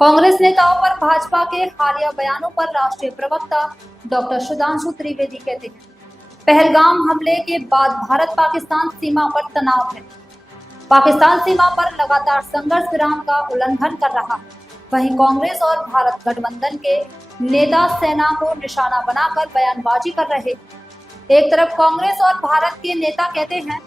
कांग्रेस नेताओं पर भाजपा के हालिया बयानों पर राष्ट्रीय प्रवक्ता डॉक्टर सुधांशु त्रिवेदी कहते हैं, पहलगाम हमले के बाद भारत पाकिस्तान सीमा पर तनाव है। पाकिस्तान सीमा पर लगातार संघर्ष विराम का उल्लंघन कर रहा है। वहीं कांग्रेस और भारत गठबंधन के नेता सेना को निशाना बनाकर बयानबाजी कर रहे। एक तरफ कांग्रेस और भारत के नेता कहते हैं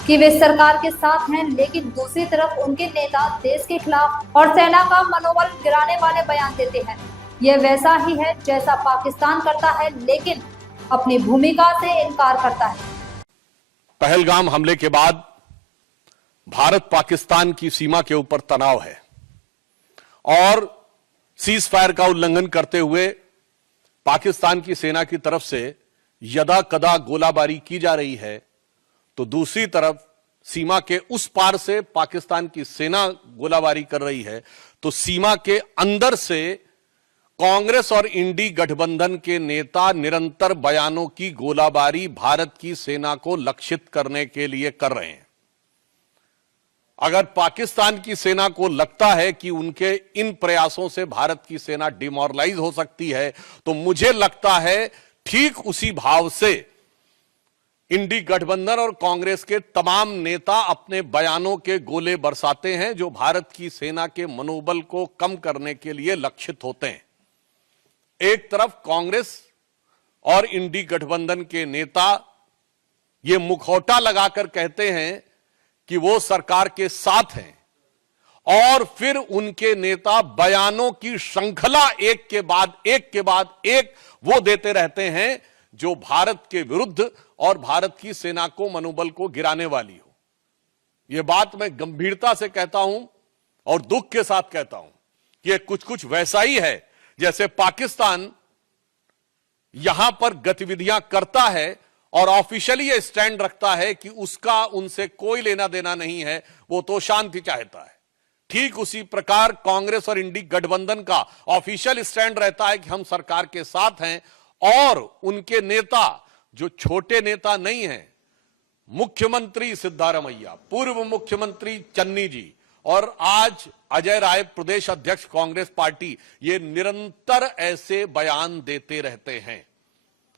कि वे सरकार के साथ हैं, लेकिन दूसरी तरफ उनके नेता देश के खिलाफ और सेना का मनोबल गिराने वाले बयान देते हैं। यह वैसा ही है जैसा पाकिस्तान करता है, लेकिन अपनी भूमिका से इनकार करता है। पहलगाम हमले के बाद भारत पाकिस्तान की सीमा के ऊपर तनाव है और सीज फायर का उल्लंघन करते हुए पाकिस्तान की सेना की तरफ से यदा कदा गोलाबारी की जा रही है, तो दूसरी तरफ सीमा के उस पार से पाकिस्तान की सेना गोलाबारी कर रही है। तो सीमा के अंदर से कांग्रेस और इंडी गठबंधन के नेता निरंतर बयानों की गोलाबारी भारत की सेना को लक्षित करने के लिए कर रहे हैं। अगर पाकिस्तान की सेना को लगता है कि उनके इन प्रयासों से भारत की सेना डिमोरलाइज हो सकती है, तो मुझे लगता है ठीक उसी भाव से इंडी गठबंधन और कांग्रेस के तमाम नेता अपने बयानों के गोले बरसाते हैं, जो भारत की सेना के मनोबल को कम करने के लिए लक्षित होते हैं। एक तरफ कांग्रेस और इंडी गठबंधन के नेता ये मुखौटा लगाकर कहते हैं कि वो सरकार के साथ हैं, और फिर उनके नेता बयानों की श्रृंखला एक के बाद एक वो देते रहते हैं जो भारत के विरुद्ध और भारत की सेना को मनोबल को गिराने वाली हो। यह बात मैं गंभीरता से कहता हूं और दुख के साथ कहता हूं कि यह कुछ वैसा ही है जैसे पाकिस्तान यहां पर गतिविधियां करता है और ऑफिशियली यह स्टैंड रखता है कि उसका उनसे कोई लेना देना नहीं है, वो तो शांति चाहता है। ठीक उसी प्रकार कांग्रेस और इंडी गठबंधन का ऑफिशियल स्टैंड रहता है कि हम सरकार के साथ हैं, और उनके नेता जो छोटे नेता नहीं हैं, मुख्यमंत्री सिद्धारमैया, पूर्व मुख्यमंत्री चन्नी जी और आज अजय राय प्रदेश अध्यक्ष कांग्रेस पार्टी, ये निरंतर ऐसे बयान देते रहते हैं।